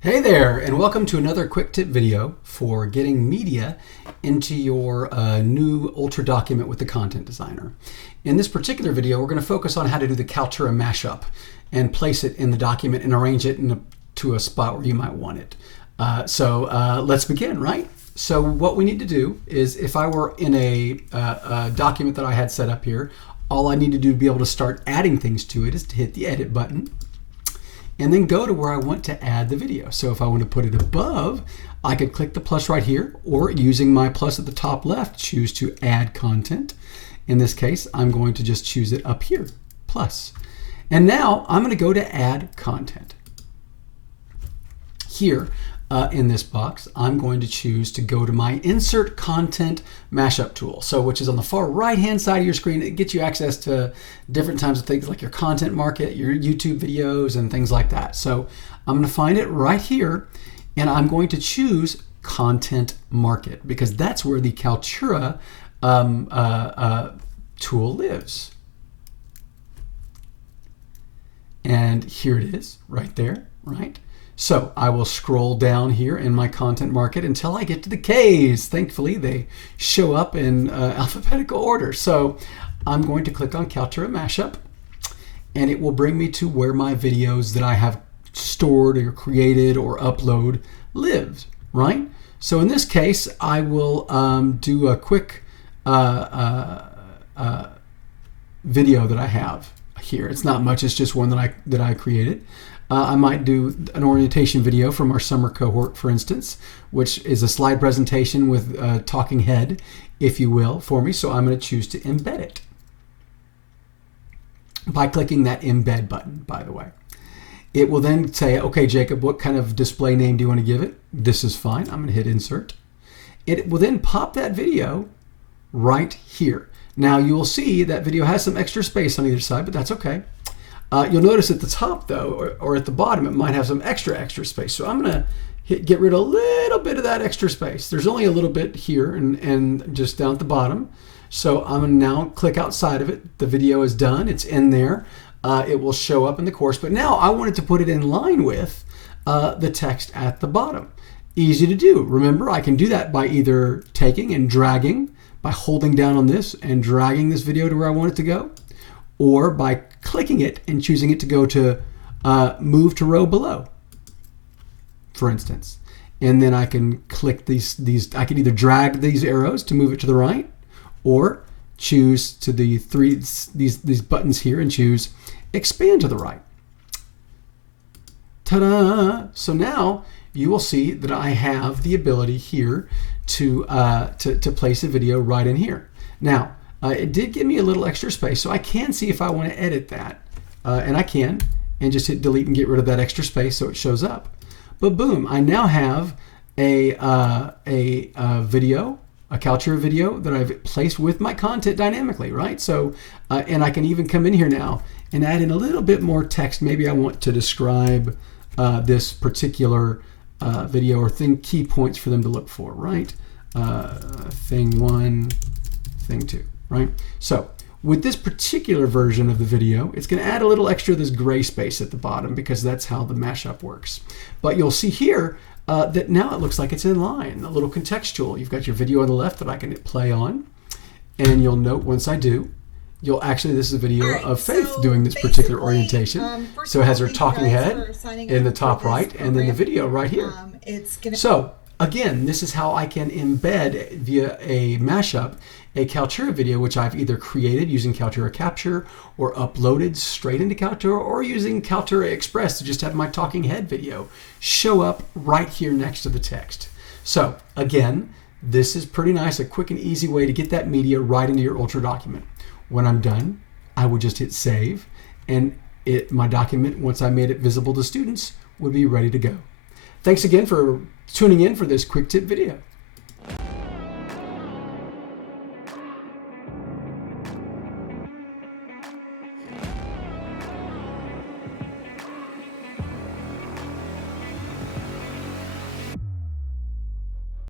Hey there, and welcome to another quick tip video for getting media into your new Ultra document with the Content Designer. In this particular video, we're going to focus on how to do the Kaltura mashup and place it in the document and arrange it to a spot where you might want it. Let's begin, right? So what we need to do is, if I were in a document that I had set up here, all I need to do to be able to start adding things to it is to hit the edit button and then go to where I want to add the video. So if I want to put it above, I could click the plus right here, or using my plus at the top left, choose to add content. In this case, I'm going to just choose it up here, plus. And now I'm going to go to add content. Here in this box, I'm going to choose to go to my insert content mashup tool. So which is on the far right hand side of your screen. It gets you access to different types of things like your content market, your YouTube videos, and things like that. So I'm going to find it right here, and I'm going to choose content market because that's where the Kaltura tool lives. And here it is right there, right? So I will scroll down here in my content market until I get to the K's. Thankfully, they show up in alphabetical order. So I'm going to click on Kaltura Mashup, and it will bring me to where my videos that I have stored or created or upload live, right? So in this case, I will do a quick video that I have here. It's not much, it's just one that I created. I might do an orientation video from our summer cohort, for instance, which is a slide presentation with a talking head, if you will, for me. So I'm going to choose to embed it by clicking that embed button, by the way. It will then say, okay, Jacob, what kind of display name do you want to give it? This is fine. I'm going to hit insert. It will then pop that video right here. Now you will see that video has some extra space on either side, but that's okay. You'll notice at the top, though, or at the bottom, it might have some extra space. So I'm going to get rid of a little bit of that extra space. There's only a little bit here and just down at the bottom. So I'm going to now click outside of it. The video is done. It's in there. It will show up in the course. But now I wanted to put it in line with the text at the bottom. Easy to do. Remember, I can do that by either taking and dragging, by holding down on this and dragging this video to where I want it to go, or by clicking it and choosing it to go to move to row below, for instance. And then I can click these. I can either drag these arrows to move it to the right, or choose to these buttons here and choose expand to the right. Ta-da! So now you will see that I have the ability here to place a video right in here. Now, it did give me a little extra space, so I can see if I want to edit that, and I can, and just hit delete and get rid of that extra space so it shows up. But boom, I now have a video, a Kaltura video that I've placed with my content dynamically, right? So, and I can even come in here now and add in a little bit more text. Maybe I want to describe this particular video or key points for them to look for, right? Thing one, thing two. Right? So with this particular version of the video, it's going to add a little extra of this gray space at the bottom because that's how the mashup works. But you'll see here that now it looks like it's in line, a little contextual. You've got your video on the left that I can play on, and you'll note once I do, this is a video of Faith doing this particular orientation. So it has her talking head in the top right, and then the video right here. So again, this is how I can embed via a mashup a Kaltura video, which I've either created using Kaltura Capture or uploaded straight into Kaltura, or using Kaltura Express to just have my talking head video show up right here next to the text. So again, this is pretty nice, a quick and easy way to get that media right into your Ultra document. When I'm done, I would just hit save, and my document, once I made it visible to students, would be ready to go. Thanks again for tuning in for this quick tip video.